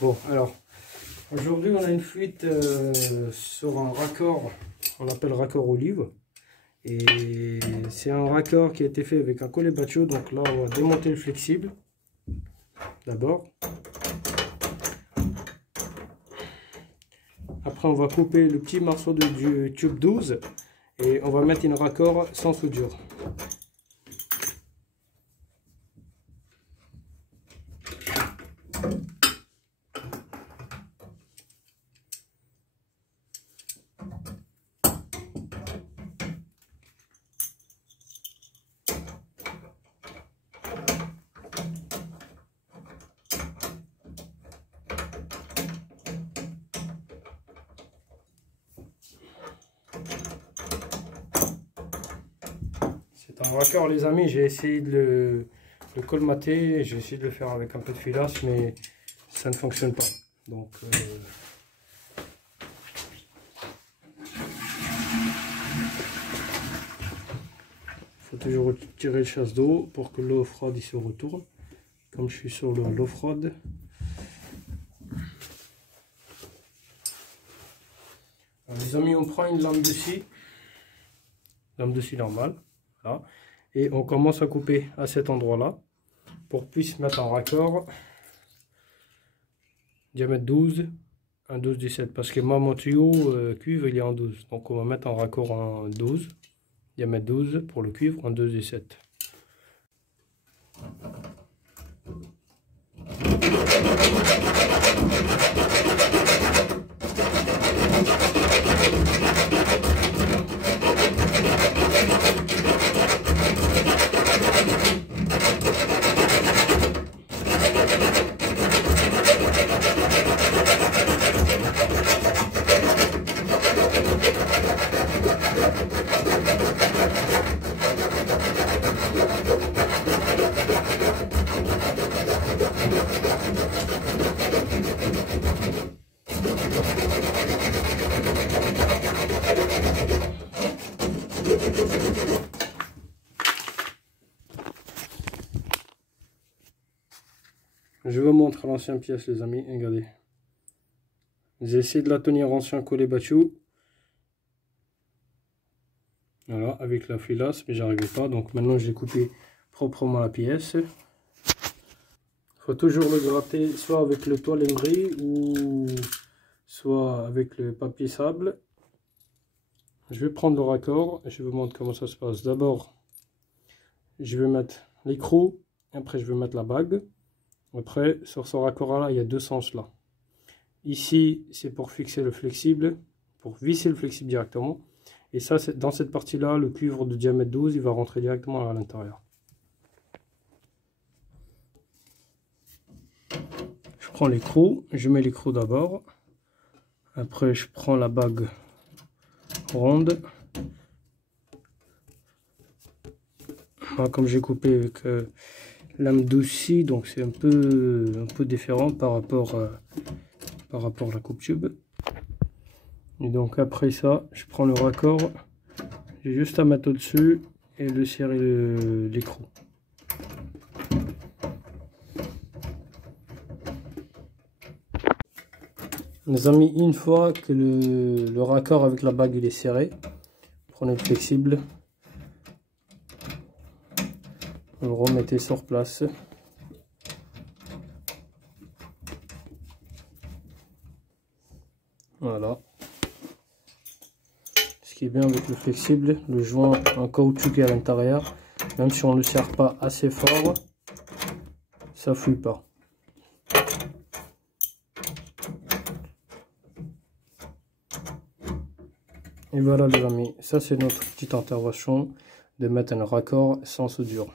Bon, alors, aujourd'hui on a une fuite sur un raccord, on appelle raccord olive. Et c'est un raccord qui a été fait avec un collet Baccio. Donc là, on va démonter le flexible d'abord. Après, on va couper le petit morceau du tube 12 et on va mettre une raccord sans soudure. C'est un raccord, les amis. J'ai essayé de le colmater, j'ai essayé de le faire avec un peu de filasse, mais ça ne fonctionne pas. Donc faut toujours retirer le chasse d'eau pour que l'eau froide il se retourne. Comme je suis sur l'eau froide, alors, les amis, on prend une lame de scie normale, voilà, et on commence à couper à cet endroit là pour puisse mettre en raccord diamètre 12, un 12-17, parce que moi mon tuyau cuivre il est en 12, donc on va mettre en raccord en 12, diamètre 12 pour le cuivre, en 12-17. Je vous montre l'ancienne pièce, les amis. Regardez. J'ai essayé de la tenir ancien collet Baccio. Voilà, avec la filasse, mais j'arrivais pas. Donc maintenant j'ai coupé proprement la pièce. Il faut toujours le gratter soit avec le toile emery ou soit avec le papier sable. Je vais prendre le raccord et je vous montre comment ça se passe. D'abord, je vais mettre l'écrou. Après, je vais mettre la bague. Après, sur ce raccord là, il y a deux sens là. Ici, c'est pour fixer le flexible, pour visser le flexible directement. Et ça, dans cette partie là, le cuivre de diamètre 12, il va rentrer directement à l'intérieur. Je prends l'écrou, je mets l'écrou d'abord. Après, je prends la bague ronde. Moi, comme j'ai coupé avec lame doucie, donc c'est un peu différent par rapport à la coupe tube. Et donc après ça, je prends le raccord, j'ai juste à mettre au-dessus et le serrer l'écrou. Les amis, une fois que le raccord avec la bague il est serré, prenez le flexible, vous le remettez sur place. Voilà. Ce qui est bien avec le flexible, le joint en caoutchouc qui est à l'intérieur, même si on ne le serre pas assez fort, ça ne fouille pas. Et voilà les amis, ça c'est notre petite intervention de mettre un raccord sans soudure.